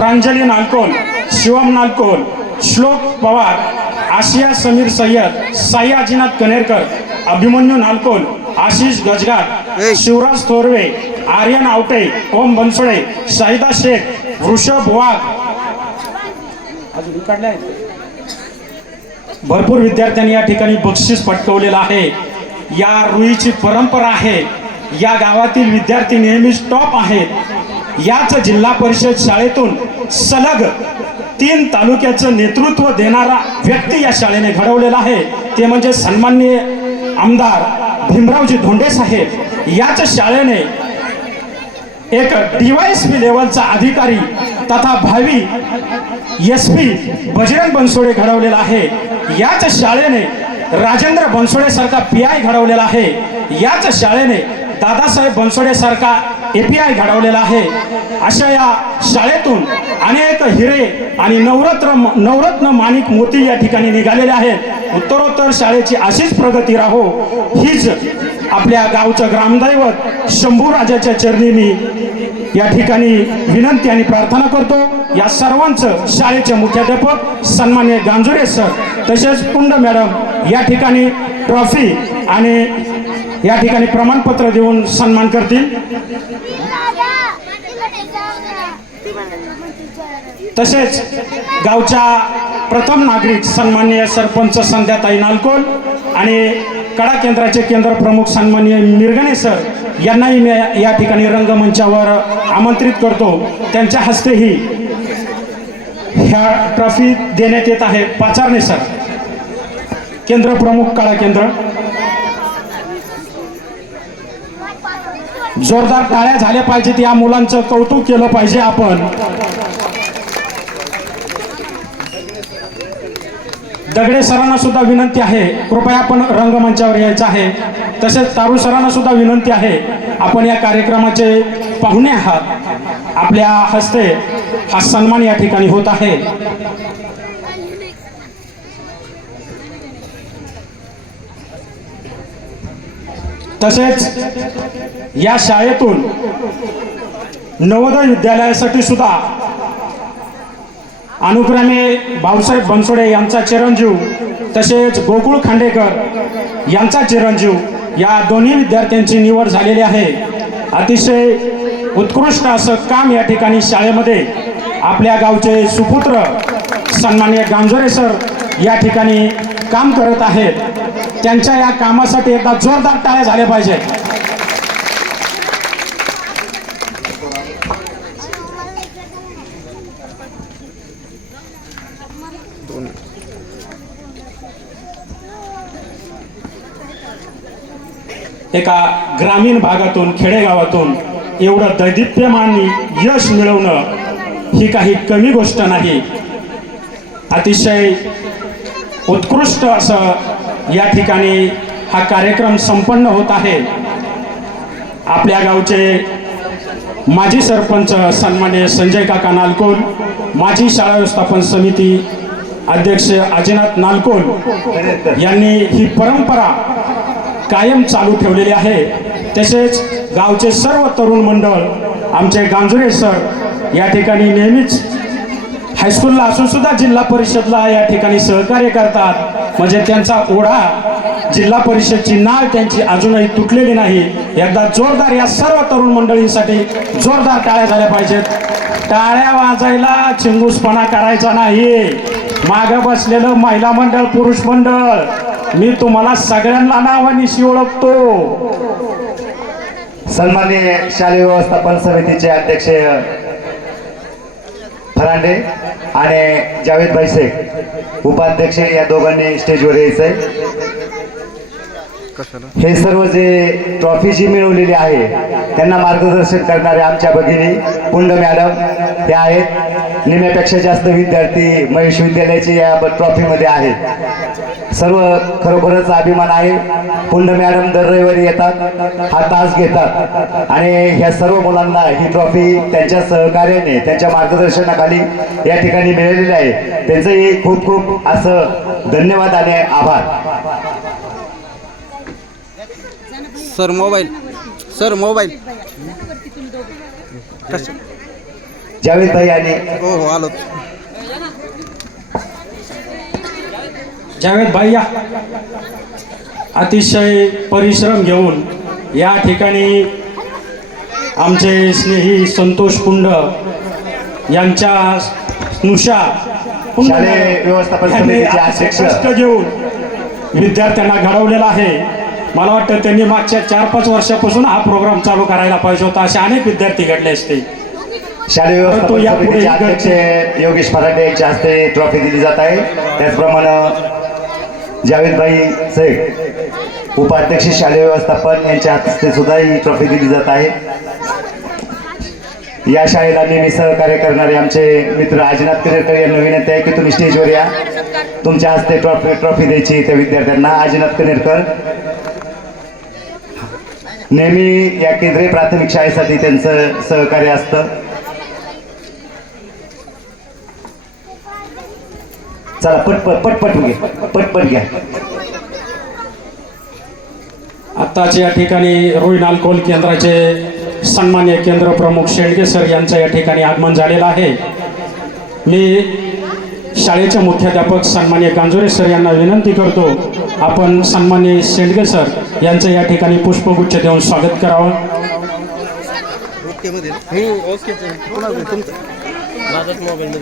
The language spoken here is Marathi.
प्रांजली नालकोल, शिवम नालकोल, श्लोक पवार, आशिया समीर सय्यद, साई अजिनाथ कनेरकर, अभिमन्यू नालकोल, आशिष गजगार, शिवराज थोरवे, आर्यन आवटे, ओम बनसोडे, शाहिदा शेख, वृषभ वाघ, भरपूर विद्यार्थ्यांनी या ठिकाणी बक्षीस पटकवलेलं आहे. या रुईची परंपरा आहे. या गावातील विद्यार्थी नेहमीच टॉप आहेत. याच जिल्हा परिषद शाळेतून सलग 3 तालुक्याचं नेतृत्व देणारा व्यक्ती या शाळेने घडवलेला आहे. ते म्हणजे सन्माननीय आमदार भीमरावजी धोंडे साहेब. याच शाळेने एक DYSP लेवलचा अधिकारी तथा भावी SP बजरंग बनसोडे घडवलेला आहे. याच शाळेने राजेंद्र बनसोडे सारखा PI घडवलेला आहे. याच शाळेने दादासाहेब बनसोडे सारखा API घडवलेला आहे. अशा या शाळेतून अनेक हिरे आणि नवरत्न माणिक मोती या ठिकाणी निघालेले आहेत. उत्तरोत्तर शाळेची अशीच प्रगती राहो हीच आपल्या गावचं ग्रामदैवत शंभूराजाच्या चरणी मी या ठिकाणी विनंती आणि प्रार्थना करतो. या सर्वांचं शाळेचे मुख्याध्यापक सन्माननीय गांजुरे सर तसेच पुंड मॅडम या ठिकाणी ट्रॉफी आणि या ठिकाणी प्रमाणपत्र देऊन सन्मान करतील. तसेच गावच्या प्रथम नागरिक सन्माननीय सरपंच संध्याताई नालकोल आणि कडा केंद्राचे केंद्र प्रमुख सन्माननीय मिरगणे सर यांनाही मी या ठिकाणी रंगमंचावर आमंत्रित करतो. त्यांच्या हस्तेही ह्या ट्रॉफी देण्यात येत आहे. पाचारणे सर केंद्र प्रमुख कडा केंद्र. जोरदार टाळ्या झाल्या पाहिजेत. या मुलांचं कौतुक केलं पाहिजे आपण. दगडे सरांना सुद्धा विनंती आहे कृपया आपण रंगमंचावर यायचं आहे. तसेच तारू सरांना सुद्धा विनंती आहे आपण या कार्यक्रमाचे पाहुणे आहात. आपल्या हस्ते हा सन्मान या ठिकाणी होत आहे. तसेच या शाळेतून नवोदय विद्यालयासाठी सुद्धा अनुक्रमे भाऊसाहेब बनसोडे यांचा चिरंजीव तसेच गोकुळ खांडेकर यांचा चिरंजीव या दोन्ही विद्यार्थ्यांची निवड झालेली आहे. अतिशय उत्कृष्ट असं काम या ठिकाणी शाळेमध्ये आपल्या गावचे सुपुत्र सन्माननीय गांजोरे सर या ठिकाणी काम करत आहेत. त्यांच्या या कामासाठी एकदा जोरदार टाळ्या झाल्या पाहिजे. एका ग्रामीण भागातून खेडेगावातून एवढं दैदिप्यमान यश मिळवणं ही काही कमी गोष्ट नाही. अतिशय उत्कृष्ट असं या ठिकाणी हा कार्यक्रम संपन्न होत आहे. आपल्या गावचे माजी सरपंच सन्माननीय संजय काका नालकोल, माजी शाळा व्यवस्थापन समिती अध्यक्ष अजिनाथ नालकोल यांनी ही परंपरा कायम चालू ठेवलेली आहे. तसेच गावचे सर्व तरुण मंडळ आमचे गांजुरे सर या ठिकाणी नेहमीच हायस्कूलला असून सुद्धा जिल्हा परिषदला या ठिकाणी सहकार्य करतात. म्हणजे त्यांचा ओढा जिल्हा परिषदची नाळ त्यांची अजूनही तुटलेली नाही. एकदा जोरदार या सर्व तरुण मंडळींसाठी जोरदार टाळ्या झाल्या पाहिजेत. टाळ्या वाजायला चिंगूसपणा करायचा नाही. मागं बसलेलं महिला मंडळ पुरुष मंडळ मी तुम्हाला सगळ्यांना नावानिशी ओळखतो. सन्माननीय शालेय व्यवस्थापन समितीचे अध्यक्ष फरांडे आणि जावेदभाई शेख उपाध्यक्ष या दोघांनी स्टेजवर यायचंय. हे सर्व जे ट्रॉफी जी मिळवलेली आहे त्यांना मार्गदर्शन करणारे आमच्या भगिनी पुंड मॅडम हे आहेत. निम्यापेक्षा जास्त विद्यार्थी महेश विद्यालयाचे या ट्रॉफीमध्ये आहेत. सर्व खरोखरच अभिमान आहे. पुंड मॅडम दर रविवारी येतात, हा तास घेतात आणि ह्या सर्व मुलांना ही ट्रॉफी त्यांच्या सहकार्याने त्यांच्या मार्गदर्शनाखाली या ठिकाणी मिळालेली आहे. त्यांचंही खूप खूप असं धन्यवाद आणि आभार. सर मोबाईल जावेद भाई आणि हो हो आलो. जावेद भाई या. अतिशय परिश्रम घेऊन या ठिकाणी आमचे स्नेही संतोष पुंड यांच्या स्नुषा पुंड शालेय व्यवस्थापन यांनी समितीचे अतिशय अध्यक्ष. कष्ट घेऊन विद्यार्थ्यांना घडवलेला आहे. मला वाटतं त्यांनी मागच्या 4-5 वर्षापासून हा प्रोग्राम चालू करायला पाहिजे होता. असे अनेक विद्यार्थी घडले असते. शालेय परंतु व्यवस्थापन यापुढे समितीचे अध्यक्ष योगेश फराटे यांच्या हस्ते ट्रॉफी दिली जात आहे. त्याचप्रमाणे जावेदभाई शेख उपाध्यक्ष शालेय व्यवस्थापन यांच्या हस्ते सुद्धा ही ट्रॉफी दिली जात आहे. या शाळेला नेहमी सहकार्य करणारे आमचे मित्र आजीनाथ कनेरकर यांना विनंती आहे की तुम्ही स्टेजवर या. तुमच्या हस्ते ट्रॉफी द्यायची त्या विद्यार्थ्यांना. आजीनाथ कनेरकर नेहमी या केंद्रीय प्राथमिक शाळेसाठी त्यांचं सहकार्य असतं. चला पटपट घ्या. आत्ताच या ठिकाणी रुईन अल्कोहोल केंद्राचे सन्मान्य केंद्र प्रमुख शेंडगे सर यांचं या ठिकाणी आगमन झालेलं आहे. मी शाळेचे मुख्याध्यापक सन्मान्य गांजोरे सर यांना विनंती करतो आपण सन्मान्य शेंडगे सर यांचं या ठिकाणी पुष्पगुच्छ देऊन स्वागत करावं. ओके मध्ये ओके तुमचं माझाच मोबाईल